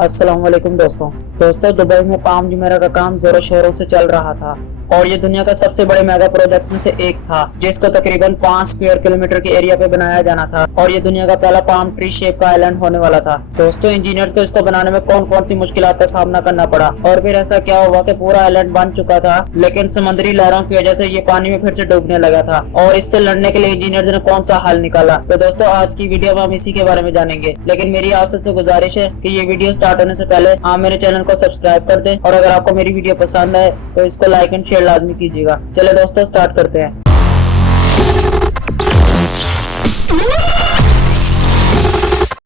अस्सलाम वालेकुम दोस्तों दुबई में पाम जुमेरा का काम जोरों शोरों से चल रहा था और ये दुनिया का सबसे बड़े मेगा प्रोजेक्ट्स में से एक था जिसको तकरीबन 5 स्क्वायर किलोमीटर के एरिया पे बनाया जाना था और ये दुनिया का पहला पाम ट्री शेप का आइलैंड होने वाला था। दोस्तों इंजीनियर्स को इसको बनाने में कौन कौन सी मुश्किलात का सामना करना पड़ा और फिर ऐसा क्या हुआ कि पूरा आइलैंड बन चुका था लेकिन समुद्री लहरों की वजह से ये पानी में फिर से डूबने लगा था और इससे लड़ने के लिए इंजीनियर्स ने कौन सा हल निकाला। तो दोस्तों आज की वीडियो में हम इसी के बारे में जानेंगे, लेकिन मेरी आपसे गुजारिश है कि ये वीडियो स्टार्ट होने से पहले आप मेरे चैनल को सब्सक्राइब कर दें और अगर आपको मेरी वीडियो पसंद आए तो इसको लाइक एंड शेयर लाजमी कीजिएगा। चलिए दोस्तों स्टार्ट करते हैं।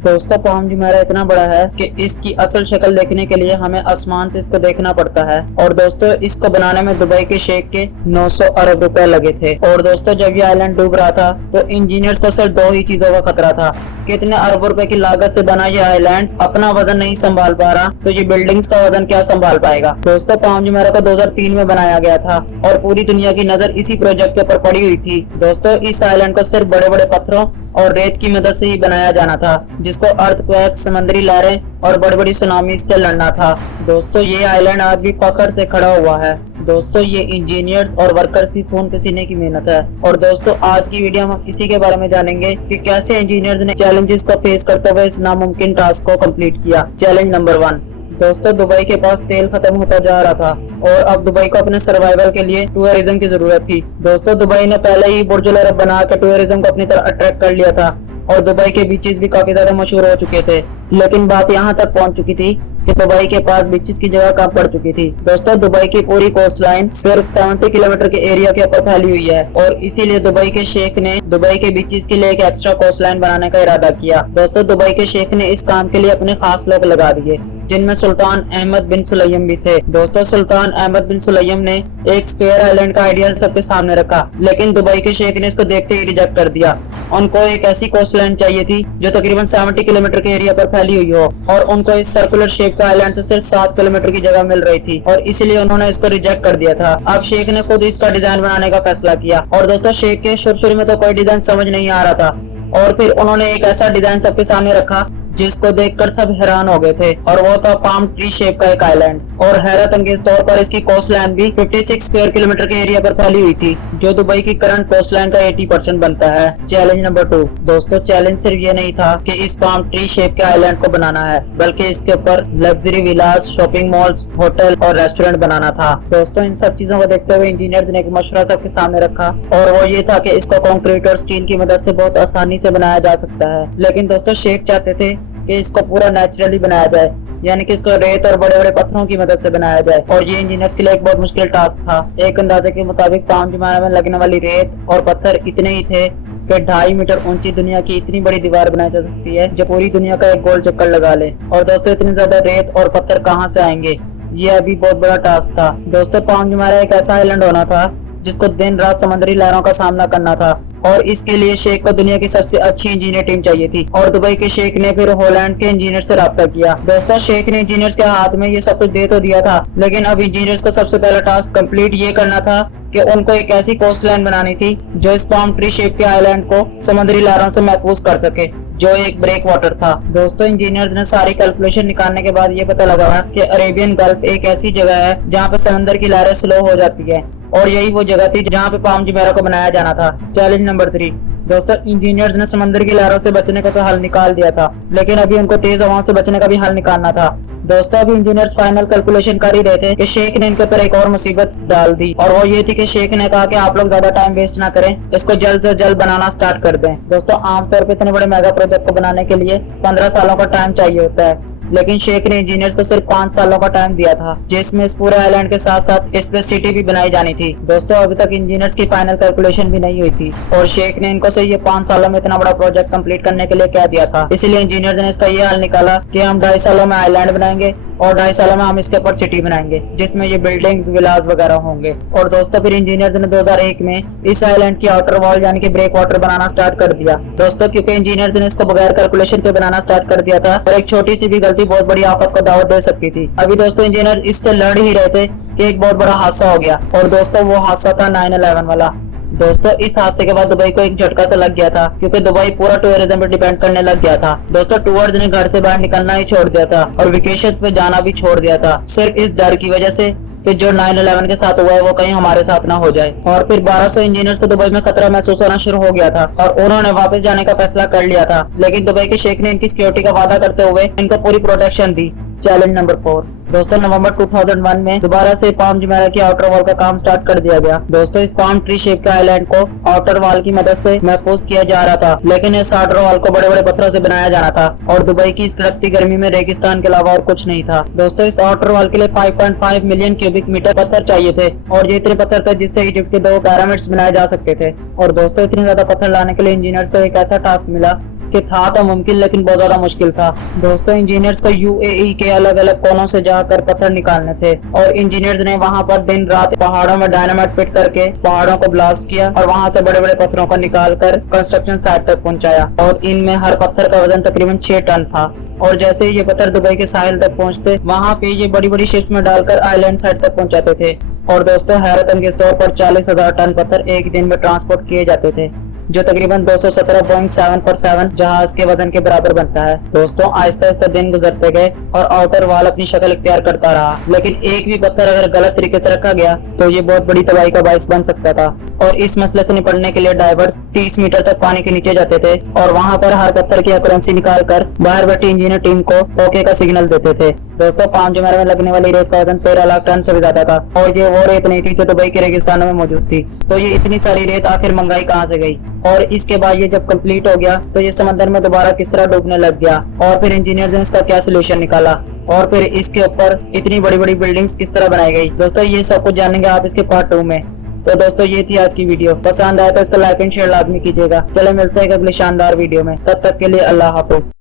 दोस्तों पाम जुमेरा इतना बड़ा है कि इसकी असल शक्ल देखने के लिए हमें आसमान से इसको देखना पड़ता है और दोस्तों इसको बनाने में दुबई के शेख के 900 अरब रुपए लगे थे। और दोस्तों जब ये आइलैंड डूब रहा था तो इंजीनियर्स को सिर्फ दो ही चीजों का खतरा था कि इतने अरबों रुपए की लागत से बना ये आइलैंड अपना वजन नहीं संभाल पा रहा तो ये बिल्डिंग्स का वजन क्या संभाल पाएगा। दोस्तों पाम जुमेरा को 2003 में बनाया गया था और पूरी दुनिया की नजर इसी प्रोजेक्ट के ऊपर पड़ी हुई थी। दोस्तों इस आइलैंड को सिर्फ बड़े बड़े पत्थरों और रेत की मदद से ही बनाया जाना था जिसको अर्थक्वेक, समुद्री लहरें और बड़ी बड़ी सुनामी से लड़ना था। दोस्तों ये आइलैंड आज भी पकड़ से खड़ा हुआ है। दोस्तों ये इंजीनियर्स और वर्कर्स की खून पसीने की मेहनत है। और दोस्तों आज की वीडियो में हम इसी के बारे में जानेंगे कि कैसे इंजीनियर्स ने चैलेंजेस को फेस करते हुए इस नामुमकिन टास्क को कंप्लीट किया। चैलेंज नंबर 1, दोस्तों दुबई के पास तेल खत्म होता जा रहा था और अब दुबई को अपने सर्वाइवल के लिए टूरिज्म की जरूरत थी। दोस्तों दुबई ने पहले ही बुर्ज अल अरब बना के टूरिज्म को अपनी तरफ अट्रैक्ट कर लिया था और दुबई के बीचेस भी काफी ज्यादा मशहूर हो चुके थे, लेकिन बात यहाँ तक पहुँच चुकी थी कि दुबई के पास बीचेस की जगह कम पड़ चुकी थी। दोस्तों दुबई की पूरी कोस्ट लाइन सिर्फ 70 किलोमीटर के एरिया के ऊपर फैली हुई है और इसीलिए दुबई के शेख ने दुबई के बीचेस के लिए एक एक्स्ट्रा कोस्ट लाइन बनाने का इरादा किया। दोस्तों दुबई के शेख ने इस काम के लिए अपने खास लोग लगा दिए जिनमें सुल्तान अहमद बिन सुलैम भी थे। दोस्तों सुल्तान अहमद बिन सुलैम ने एक स्क्वायर आइलैंड का आइडिया सबके सामने रखा, लेकिन दुबई के शेख ने इसको देखते ही रिजेक्ट कर दिया। उनको एक ऐसी कोस्ट लाइन चाहिए थी जो तकरीबन 70 किलोमीटर के एरिया पर फैली हुई हो और उनको इस सर्कुलर शेप का आइलैंड से सिर्फ 7 किलोमीटर की जगह मिल रही थी और इसलिए उन्होंने इसको रिजेक्ट कर दिया था। अब शेख ने खुद इसका डिजाइन बनाने का फैसला किया और दोस्तों शेख के शुरू में तो कोई डिजाइन समझ नहीं आ रहा था और फिर उन्होंने एक ऐसा डिजाइन सबके सामने रखा जिसको देखकर सब हैरान हो गए थे और वो था पाम ट्री शेप का एक आइलैंड। और हैरत अंगेज तौर पर इसकी कोस्ट लाइन भी 56 स्क्वायर किलोमीटर के एरिया पर फैली हुई थी जो दुबई की करंट कोस्ट लाइन का 80% बनता है। चैलेंज नंबर 2, दोस्तों चैलेंज सिर्फ ये नहीं था कि इस पाम ट्री शेप के आइलैंड को बनाना है बल्कि इसके ऊपर लग्जरी विलास, शॉपिंग मॉल्स, होटल और रेस्टोरेंट बनाना था। दोस्तों इन सब चीजों को देखते हुए इंजीनियर ने एक मशवरा सबके सामने रखा और वो ये था कि इसको कंक्रीट और स्टील की मदद से बहुत आसानी से बनाया जा सकता है, लेकिन दोस्तों शेख चाहते थे कि इसको पूरा नेचुरली बनाया जाए, यानी कि इसको रेत और बड़े बड़े पत्थरों की मदद से बनाया जाए और ये इंजीनियर्स के लिए एक बहुत मुश्किल टास्क था। एक अंदाजे के मुताबिक पाम जुमेरा में लगने वाली रेत और पत्थर इतने ही थे कि 2.5 मीटर ऊंची दुनिया की इतनी बड़ी दीवार बनाई जा सकती है जो पूरी दुनिया का एक गोल चक्कर लगा ले। और दोस्तों इतनी ज्यादा रेत और पत्थर कहाँ से आएंगे, ये अभी बहुत बड़ा टास्क था। दोस्तों पाम जुमेरा एक ऐसा आइलैंड होना था जिसको दिन रात समुद्री लहरों का सामना करना था और इसके लिए शेख को दुनिया की सबसे अच्छी इंजीनियर टीम चाहिए थी और दुबई के शेख ने फिर हॉलैंड के इंजीनियर से राब्ता किया। दोस्तों शेख ने इंजीनियर्स के हाथ में ये सब कुछ दे तो दिया था, लेकिन अब इंजीनियर्स को सबसे पहला टास्क कंप्लीट ये करना था कि उनको एक ऐसी कोस्ट लाइन बनानी थी जो इस पाम ट्री शेप के आइलैंड को समुद्री लहरों से महफूज कर सके जो एक ब्रेक वाटर था। दोस्तों इंजीनियर्स ने सारी कैलकुलेशन निकालने के बाद ये पता लगा कि अरेबियन गल्फ एक ऐसी जगह है जहाँ पे समंदर की लहरें स्लो हो जाती है और यही वो जगह थी जहाँ पे पाम जुमेरा को बनाया जाना था। चैलेंज नंबर 3, दोस्तों इंजीनियर्स ने समंदर की लहरों से बचने का तो हल निकाल दिया था, लेकिन अभी उनको तेज हवाओं से बचने का भी हल निकालना था। दोस्तों अभी इंजीनियर्स फाइनल कैलकुलेशन कर ही रहे थे कि शेख ने इनके ऊपर एक और मुसीबत डाल दी और वो ये थी कि शेख ने कहा कि आप लोग ज्यादा टाइम वेस्ट ना करें, इसको जल्द से जल्द बनाना स्टार्ट कर दें। दोस्तों आमतौर पर इतने बड़े मेगा प्रोजेक्ट को बनाने के लिए 15 सालों का टाइम चाहिए होता है, लेकिन शेख ने इंजीनियर्स को सिर्फ 5 सालों का टाइम दिया था जिसमें इस पूरे आइलैंड के साथ साथ इस पे सिटी भी बनाई जानी थी। दोस्तों अभी तक इंजीनियर्स की फाइनल कैलकुलेशन भी नहीं हुई थी और शेख ने इनको से ये 5 सालों में इतना बड़ा प्रोजेक्ट कंप्लीट करने के लिए कह दिया था। इसलिए इंजीनियर्स ने इसका ये हल निकाला कि हम 2.5 सालों में आइलैंड बनाएंगे और 2.5 सालों में हम इसके ऊपर सिटी बनाएंगे जिसमें ये बिल्डिंग्स, विलास वगैरह होंगे। और दोस्तों फिर इंजीनियर्स ने 2001 में इस आइलैंड की आउटर वॉल यानी कि ब्रेक वाटर बनाना स्टार्ट कर दिया। दोस्तों क्योंकि इंजीनियर्स ने इसको बगैर कैलकुलेशन के बनाना स्टार्ट कर दिया था और एक छोटी सी भी गलती बहुत बड़ी आफत को दावत दे सकती थी। अभी दोस्तों इंजीनियर इससे लड़ ही रहे थे कि एक बहुत बड़ा हादसा हो गया और दोस्तों वो हादसा था 9/11 वाला। दोस्तों इस हादसे के बाद दुबई को एक झटका सा लग गया था, क्योंकि दुबई पूरा टूरिज्म पे डिपेंड करने लग गया था। दोस्तों टूअर्स ने घर से बाहर निकलना ही छोड़ दिया था और वेकेशंस पे जाना भी छोड़ दिया था, सिर्फ इस डर की वजह से कि जो 9/11 के साथ हुआ है वो कहीं हमारे साथ ना हो जाए। और फिर 1200 इंजीनियर्स को दुबई में खतरा महसूस होना शुरू हो गया था और उन्होंने वापस जाने का फैसला कर लिया था, लेकिन दुबई के शेख ने इनकी सिक्योरिटी का वादा करते हुए इनको पूरी प्रोटेक्शन दी। Challenge number 4। दोस्तों नवंबर 2001 में दोबारा से पाम जुमेरा की आउटर वॉल का काम स्टार्ट कर दिया गया। दोस्तों इस पाम ट्री शेप के आइलैंड को आउटर वॉल की मदद से महफूज किया जा रहा था, लेकिन इस आउटर वॉल को बड़े बड़े पत्थरों से बनाया जाना था और दुबई की इस कड़कती गर्मी में रेगिस्तान के अलावा और कुछ नहीं था। दोस्तों इस आउटर वॉल के लिए 5.5 मिलियन क्यूबिक मीटर पत्थर चाहिए थे और ये इतने पत्थर थे जिससे इजिप्ट के 2 पिरामिड्स बनाए जा सकते थे। और दोस्तों इतने ज्यादा पत्थर लाने के लिए इंजीनियर्स को एक ऐसा टास्क मिला कि था तो मुमकिन लेकिन बहुत ज्यादा मुश्किल था। दोस्तों इंजीनियर्स को यूएई के अलग अलग कोनों से जाकर पत्थर निकालने थे और इंजीनियर्स ने वहां पर दिन रात पहाड़ों में डायनामाइट फिट करके पहाड़ों को ब्लास्ट किया और वहां से बड़े बड़े पत्थरों को निकालकर कंस्ट्रक्शन साइट तक पहुंचाया और इनमें हर पत्थर का वजन तकरीबन 6 टन था। और जैसे ही ये पत्थर दुबई के साहिल तक पहुंचते, वहां पे ये बड़ी बड़ी शिप्स में डालकर आइलैंड साइड तक पहुंचाते थे। और दोस्तों हैरत अंगेज तौर पर 40,000 टन पत्थर एक दिन में ट्रांसपोर्ट किए जाते थे, जो तकरीबन 217 बोइंग 747 जहाज के वजन के बराबर बनता है। दोस्तों आहिस्ता आहिस्ता दिन गुजरते गए और आउटर वॉल अपनी शक्ल इख्तियार करता रहा, लेकिन एक भी पत्थर अगर गलत तरीके से रखा गया तो ये बहुत बड़ी तबाही का बायस बन सकता था। और इस मसले से निपटने के लिए डाइवर्स 30 मीटर तक पानी के नीचे जाते थे और वहां पर हर पत्थर की करेंसी निकाल कर बाहर बैठी इंजीनियर टीम को ओके का सिग्नल देते थे। दोस्तों पाम जुमेरा में लगने वाली रेत का वजन 13 लाख टन से भी ज्यादा था और ये वो रेत नहीं थी जो दुबई के रेगिस्तानों में मौजूद थी। तो ये इतनी सारी रेत आखिर मंगाई कहाँ से गई? और इसके बाद ये जब कंप्लीट हो गया तो ये समंदर में दोबारा किस तरह डूबने लग गया और फिर इंजीनियर ने इसका क्या सोल्यूशन निकाला और फिर इसके ऊपर इतनी बड़ी बड़ी बिल्डिंग्स किस तरह बनाई गई। दोस्तों ये सब कुछ जानेंगे आप इसके पार्ट 2 में। तो दोस्तों ये थी आज की वीडियो, पसंद आए तो इसका लाइक एंड शेयर लाजमी कीजिएगा। चलो मिलते हैं अगले शानदार वीडियो में, तब तक के लिए अल्लाह हाफिज।